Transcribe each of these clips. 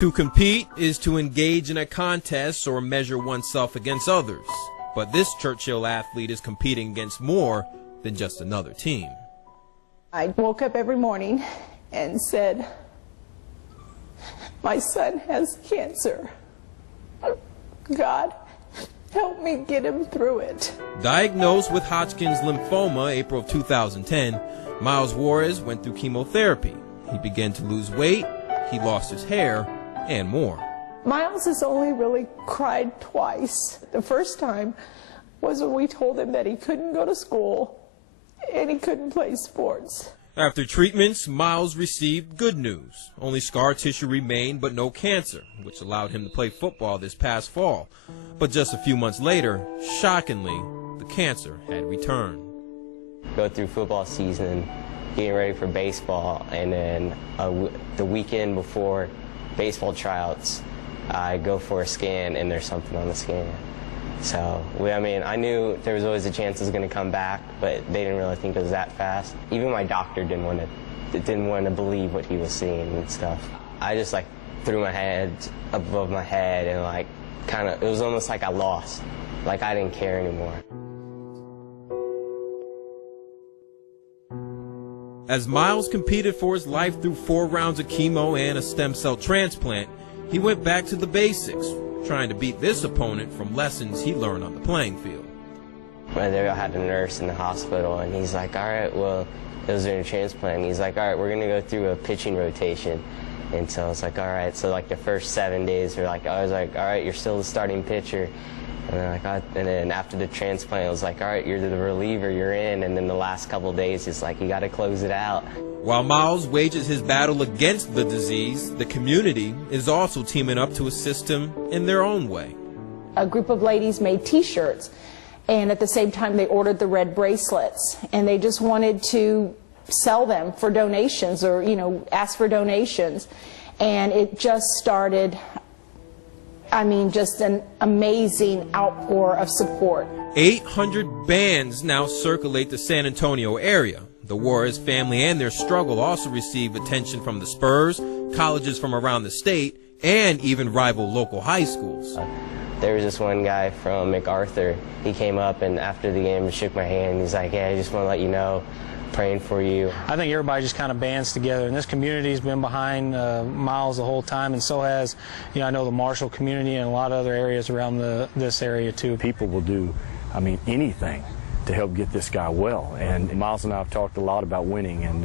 To compete is to engage in a contest or measure oneself against others. But this Churchill athlete is competing against more than just another team. I woke up every morning and said, my son has cancer. God, help me get him through it. Diagnosed with Hodgkin's lymphoma April of 2010, Miles Juarez went through chemotherapy. He began to lose weight, he lost his hair, and more. Miles has only really cried twice. The first time was when we told him that he couldn't go to school and he couldn't play sports. After treatments, Miles received good news. Only scar tissue remained, but no cancer, which allowed him to play football this past fall. But just a few months later, shockingly, the cancer had returned. Go through football season, getting ready for baseball, and then the weekend before baseball tryouts, I go for a scan, and there's something on the scan. So, I mean, I knew there was always a chance it was going to come back, but they didn't really think it was that fast. Even my doctor didn't want to believe what he was seeing and stuff. I just threw my head above my head and it was almost like I lost, like I didn't care anymore. As Miles competed for his life through 4 rounds of chemo and a stem cell transplant, he went back to the basics, trying to beat this opponent from lessons he learned on the playing field. There I had a nurse in the hospital, and he's like, all right, well, it was during a transplant. He's like, all right, we're going to go through a pitching rotation. And so I was like, all right. So the first 7 days, I was like, all right, you're still the starting pitcher. And then after the transplant, it was like, all right, you're the reliever, you're in. And then the last couple of days, it's like, you got to close it out. While Miles wages his battle against the disease, the community is also teaming up to assist him in their own way. A group of ladies made T-shirts, and at the same time they ordered the red bracelets, and they just wanted to sell them for donations or, ask for donations. And it just started, just an amazing outpour of support. 800 bands now circulate the San Antonio area. The Juarez family and their struggle also receive attention from the Spurs, colleges from around the state, and even rival local high schools. There was this one guy from MacArthur. He came up and after the game and shook my hand. He's like, hey, I just want to let you know, praying for you. I think everybody just kind of bands together, and this community's been behind Miles the whole time, and so has, I know the Marshall community and a lot of other areas around this area too. People will do, anything to help get this guy well, and Miles and I have talked a lot about winning, and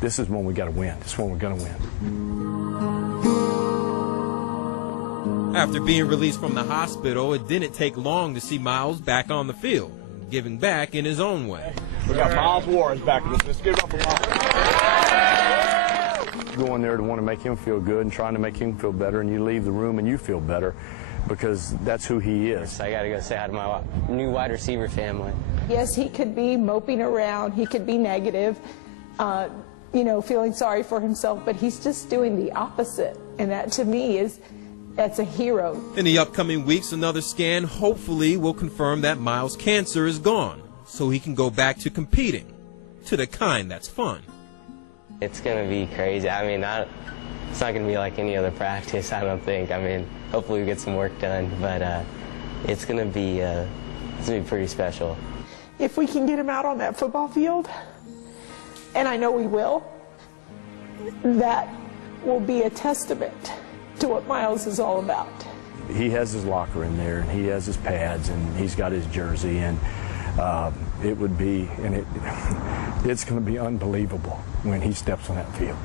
this is when we got to win. This is when we're going to win. After being released from the hospital, it didn't take long to see Miles back on the field, giving back in his own way. We got Miles Juarez back. Let's give it up for Miles. Going there to want to make him feel good and trying to make him feel better, and you leave the room and you feel better because that's who he is. I got to go say hi to my new wide receiver family. Yes, he could be moping around, he could be negative, feeling sorry for himself, but he's just doing the opposite, and that to me that's a hero. In the upcoming weeks, another scan hopefully will confirm that Miles' cancer is gone, so he can go back to competing, to the kind that's fun. It's going to be crazy. It's not going to be like any other practice, I don't think. Hopefully we get some work done, but it's going to be pretty special. If we can get him out on that football field, and I know we will, that will be a testament to what Miles is all about. He has his locker in there, and he has his pads, and he's got his jersey, and it's going to be unbelievable when he steps on that field.